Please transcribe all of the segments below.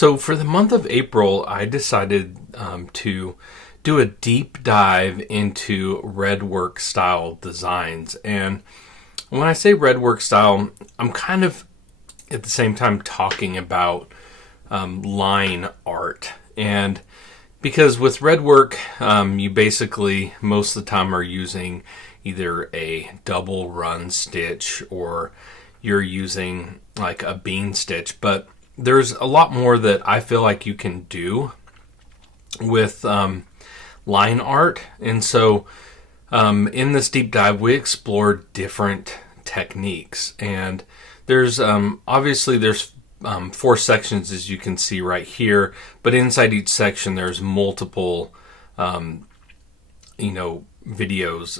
So for the month of April, I decided to do a deep dive into Redwork style designs. And when I say Redwork style, I'm kind of at the same time talking about line art. And because with Redwork, you basically most of the time are using either a double run stitch or you're using like a bean stitch. But there's a lot more that I feel like you can do with line art. And so in this deep dive, we explore different techniques. And there's obviously there's 4 sections, as you can see right here. But inside each section, there's multiple, videos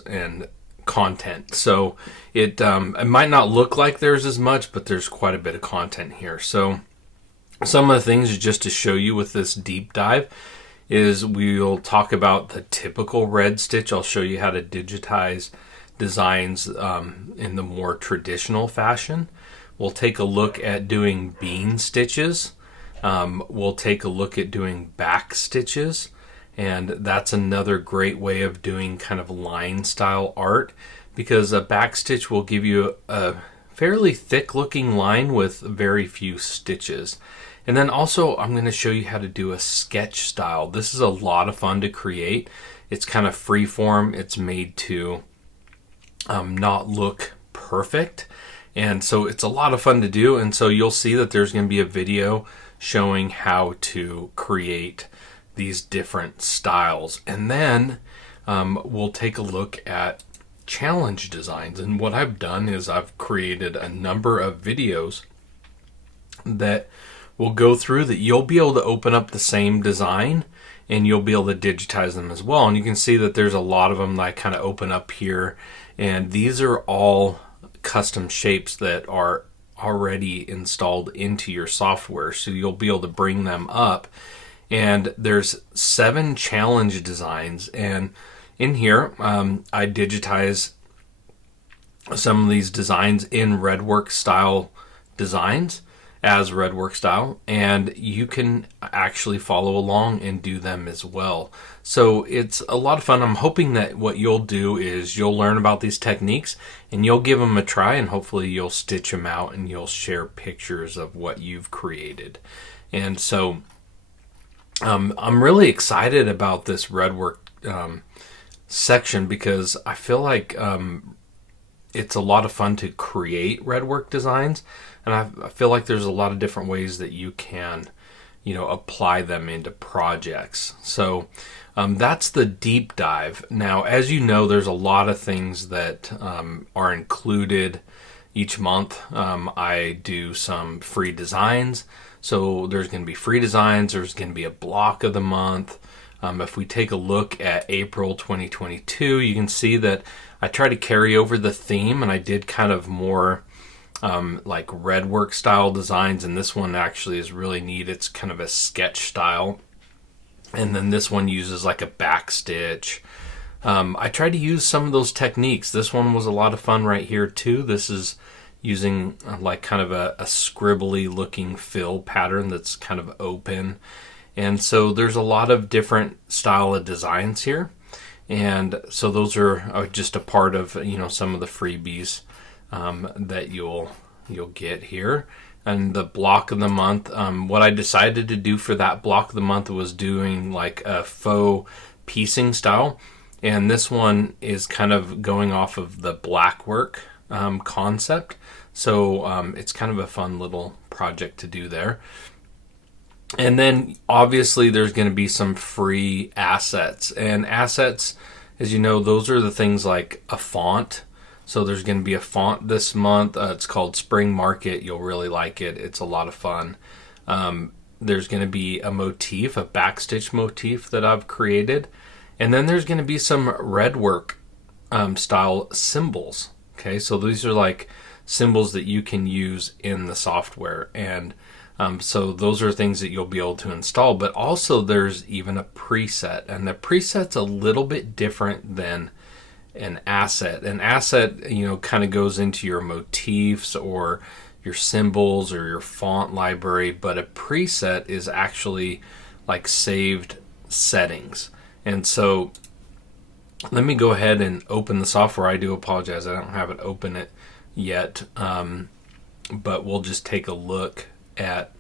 and content. So it might not look like there's as much, but there's quite a bit of content here. So some of the things just to show you with this deep dive is we'll talk about the typical red stitch. I'll show you how to digitize designs in the more traditional fashion. We'll take a look at doing bean stitches. We'll take a look at doing back stitches. And that's another great way of doing kind of line style art, because a back stitch will give you a fairly thick looking line with very few stitches. And then also I'm going to show you how to do a sketch style. This is a lot of fun to create. It's kind of free form. It's made to not look perfect. And so it's a lot of fun to do. And so you'll see that there's going to be a video showing how to create these different styles. And then we'll take a look at challenge designs. And what I've done is I've created a number of videos that will go through that you'll be able to open up the same design and you'll be able to digitize them as well. And you can see that there's a lot of them that I kind of open up here. And these are all custom shapes that are already installed into your software. So you'll be able to bring them up. And there's 7 challenge designs. And in here, I digitize some of these designs in Redwork style designs as Redwork style, and you can actually follow along and do them as well. So it's a lot of fun. I'm hoping that what you'll do is you'll learn about these techniques and you'll give them a try, and hopefully you'll stitch them out and you'll share pictures of what you've created. And so I'm really excited about this Redwork section, because I feel like it's a lot of fun to create Redwork designs, and I feel like there's a lot of different ways that you can, apply them into projects. So that's the deep dive. Now, as you know, there's a lot of things that are included each month. I do some free designs. So there's going to be free designs. There's going to be a block of the month. If we take a look at April 2022, you can see that I try to carry over the theme, and I did kind of more like Redwork style designs. And this one actually is really neat. It's kind of a sketch style. And then this one uses like a back stitch. I tried to use some of those techniques. This one was a lot of fun right here too. This is using like kind of a scribbly looking fill pattern that's kind of open. And so there's a lot of different style of designs here. And so those are just a part of, some of the freebies that you'll get here. And the block of the month, what I decided to do for that block of the month was doing like a faux piecing style. And this one is kind of going off of the blackwork concept. So it's kind of a fun little project to do there. And then obviously there's going to be some free assets. And assets, as you know, those are the things like a font. So there's going to be a font this month. It's called Spring Market. You'll really like it. It's a lot of fun. There's going to be a motif, a backstitch motif that I've created. And then there's going to be some Redwork style symbols. Okay, so these are like symbols that you can use in the software. And so those are things that you'll be able to install. But also there's even a preset. And the preset's a little bit different than an asset. An asset, kind of goes into your motifs or your symbols or your font library, but a preset is actually like saved settings. And so let me go ahead and open the software. I do apologize, I don't have it open it yet, but we'll just take a look at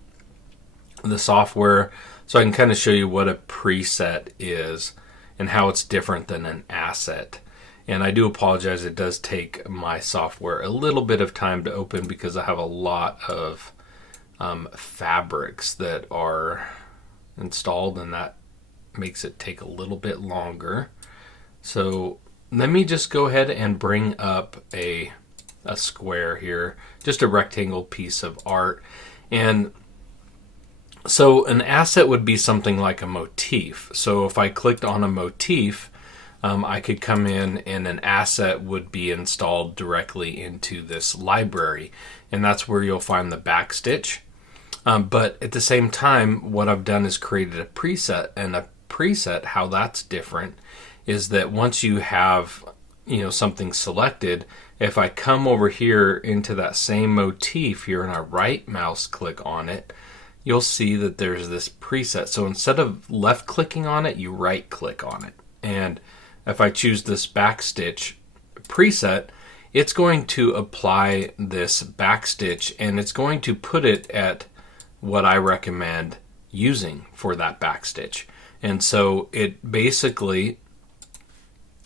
the software so I can kind of show you what a preset is and how it's different than an asset. And I do apologize, it does take my software a little bit of time to open because I have a lot of fabrics that are installed, and that makes it take a little bit longer. So let me just go ahead and bring up a square here, just a rectangle piece of art. And so an asset would be something like a motif. So if I clicked on a motif, I could come in and an asset would be installed directly into this library. And that's where you'll find the backstitch. But at the same time, what I've done is created a preset. And a preset, how that's different, is that once you have something selected, if I come over here into that same motif here and I right mouse click on it, you'll see that there's this preset. So instead of left clicking on it, you right click on it. And if I choose this backstitch preset, it's going to apply this backstitch and it's going to put it at what I recommend using for that backstitch. And so it basically,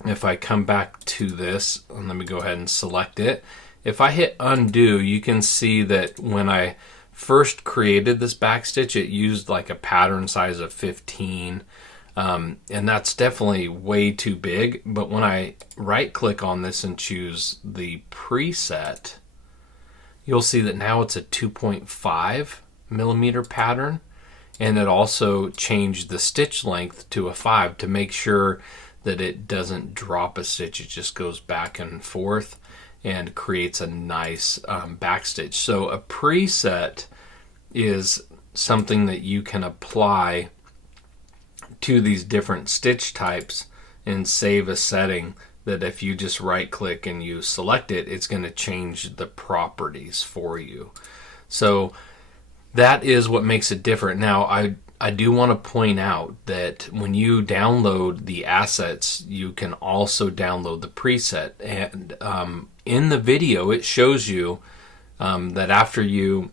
if I come back to this, and let me go ahead and select it. If I hit undo, you can see that when I first created this backstitch, it used like a pattern size of 15. And that's definitely way too big. But when I right click on this and choose the preset, you'll see that now it's a 2.5 millimeter pattern. And it also changed the stitch length to a 5 to make sure that it doesn't drop a stitch. It just goes back and forth and creates a nice backstitch. So a preset is something that you can apply to these different stitch types and save a setting that if you just right click and you select it, it's going to change the properties for you. So that is what makes it different. Now, I do want to point out that when you download the assets, you can also download the preset. And in the video, it shows you that after you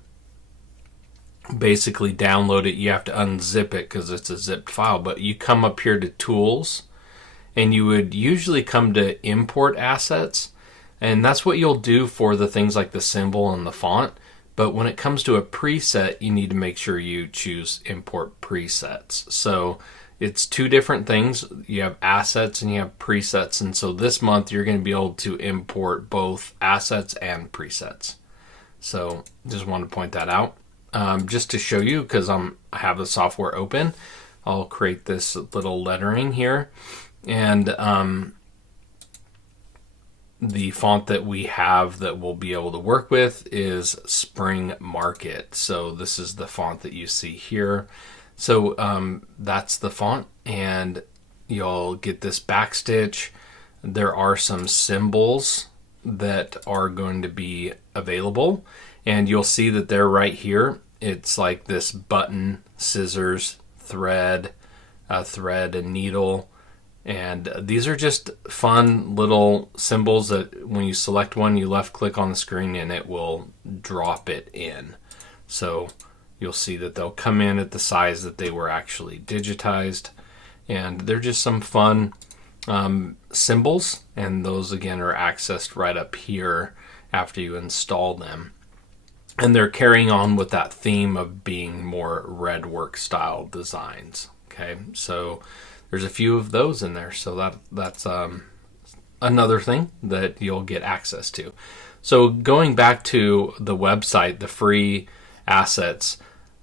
basically download it, you have to unzip it because it's a zipped file. But you come up here to Tools, and you would usually come to Import Assets. And that's what you'll do for the things like the symbol and the font. But when it comes to a preset, you need to make sure you choose Import Presets. So it's two different things. You have assets and you have presets. And so this month you're going to be able to import both assets and presets. So just want to point that out. Just to show you, because I have the software open, I'll create this little lettering here. And the font that we have that we'll be able to work with is Spring Market. So this is the font that you see here. So that's the font, and you'll get this backstitch. There are some symbols that are going to be available, and you'll see that they're right here. It's like this button, scissors, thread, and needle. And these are just fun little symbols that when you select one, you left click on the screen and it will drop it in. So you'll see that they'll come in at the size that they were actually digitized. And they're just some fun symbols. And those again are accessed right up here after you install them. And they're carrying on with that theme of being more Redwork style designs. Okay, so there's a few of those in there, so that's another thing that you'll get access to. So going back to the website, the free assets,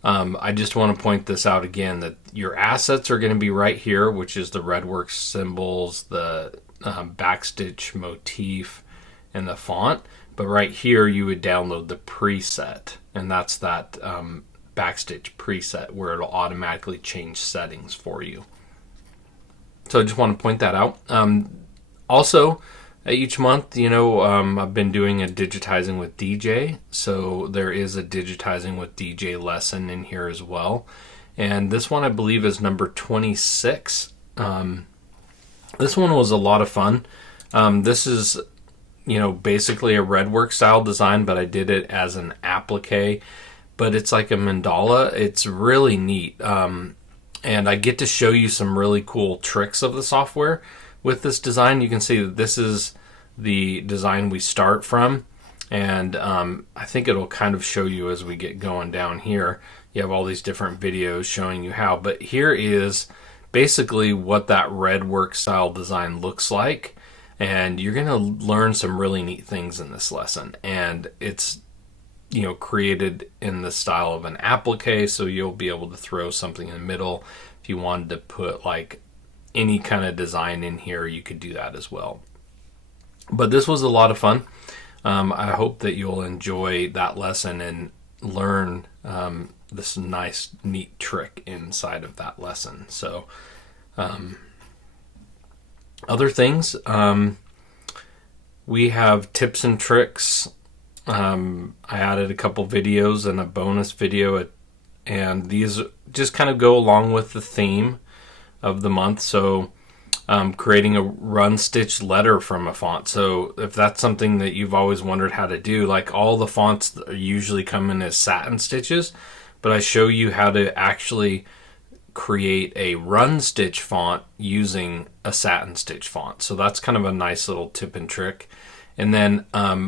I just want to point this out again, that your assets are going to be right here, which is the Redwork symbols, the backstitch motif, and the font. But right here, you would download the preset, and that's that backstitch preset where it'll automatically change settings for you. So I just want to point that out. Also, each month, I've been doing a Digitizing with DJ. So there is a Digitizing with DJ lesson in here as well. And this one I believe is number 26. This one was a lot of fun. This is, basically a Redwork style design, but I did it as an applique. But it's like a mandala. It's really neat. And I get to show you some really cool tricks of the software with this design. You can see that this is the design we start from. And I think it'll kind of show you as we get going down here. You have all these different videos showing you how. But here is basically what that Redwork style design looks like. And you're going to learn some really neat things in this lesson. And it's created in the style of an applique, so you'll be able to throw something in the middle. If you wanted to put like any kind of design in here, you could do that as well. But this was a lot of fun. I hope that you'll enjoy that lesson and learn this nice, neat trick inside of that lesson. So, other things, we have tips and tricks. I added a couple videos and a bonus video, and these just kind of go along with the theme of the month. So creating a run stitch letter from a font. So if that's something that you've always wondered how to do, like all the fonts usually come in as satin stitches, but I show you how to actually create a run stitch font using a satin stitch font. So that's kind of a nice little tip and trick. And then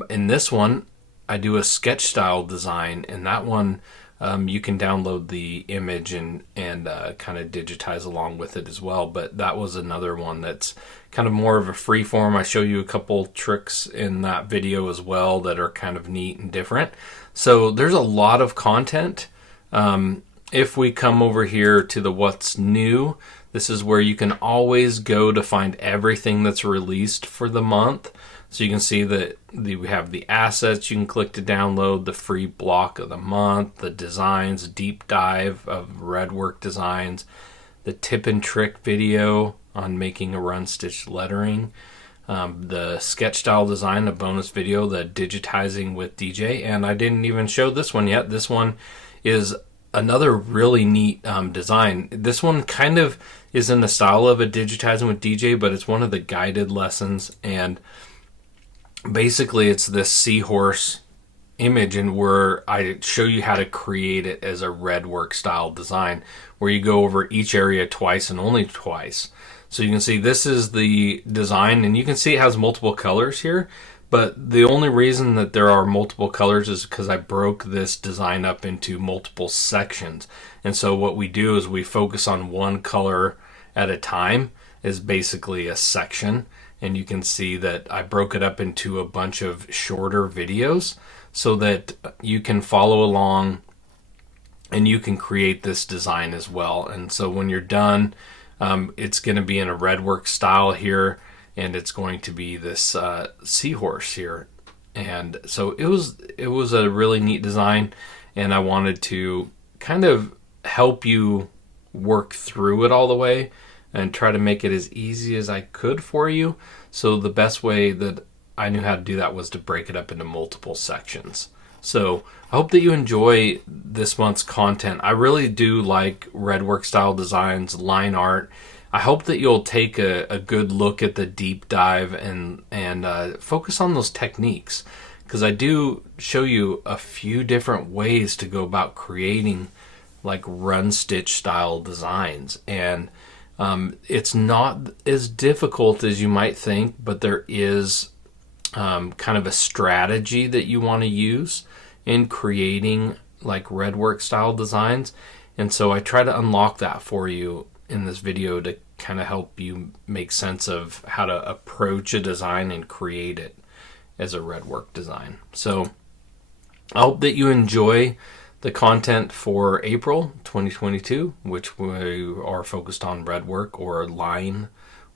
in this one, I do a sketch style design, and that one you can download the image and kind of digitize along with it as well. But that was another one that's kind of more of a free form. I show you a couple tricks in that video as well that are kind of neat and different. So there's a lot of content. If we come over here to the what's new, this is where you can always go to find everything that's released for the month. So you can see that we have the assets you can click to download, the free block of the month, the designs, deep dive of Redwork designs, the tip and trick video on making a run stitch lettering, the sketch style design, a bonus video, the digitizing with DJ, and I didn't even show this one yet. This one is another really neat design. This one kind of is in the style of a digitizing with DJ, but it's one of the guided lessons, and basically it's this seahorse image, and where I show you how to create it as a Redwork style design, where you go over each area twice and only twice. So you can see this is the design, and you can see it has multiple colors here, but the only reason that there are multiple colors is because I broke this design up into multiple sections. And so what we do is we focus on one color at a time, is basically a section. And you can see that I broke it up into a bunch of shorter videos so that you can follow along and you can create this design as well. And so when you're done, it's going to be in a Redwork style here, and it's going to be this seahorse here. And so it was a really neat design, and I wanted to kind of help you work through it all the way and try to make it as easy as I could for you. So the best way that I knew how to do that was to break it up into multiple sections. So I hope that you enjoy this month's content. I really do like Redwork style designs, line art. I hope that you'll take a good look at the deep dive and focus on those techniques, because I do show you a few different ways to go about creating like run stitch style designs. And it's not as difficult as you might think, but there is kind of a strategy that you want to use in creating like Redwork style designs. And so I try to unlock that for you in this video to kind of help you make sense of how to approach a design and create it as a Redwork design. So I hope that you enjoy the content for April 2022, which we are focused on Redwork or line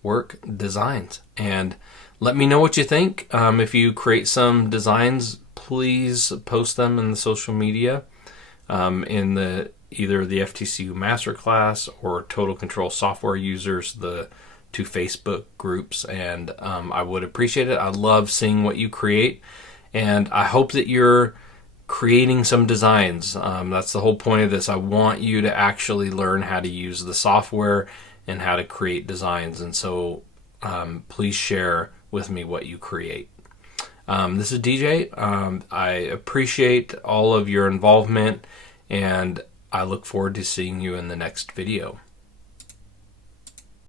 work designs. And let me know what you think. If you create some designs, please post them in the social media, in either the FTCU Masterclass or Total Control Software Users, the to Facebook groups, and I would appreciate it. I love seeing what you create, and I hope that you're creating some designs. That's the whole point of this. I want you to actually learn how to use the software and how to create designs, and so please share with me what you create. This is DJ. I appreciate all of your involvement, and I look forward to seeing you in the next video.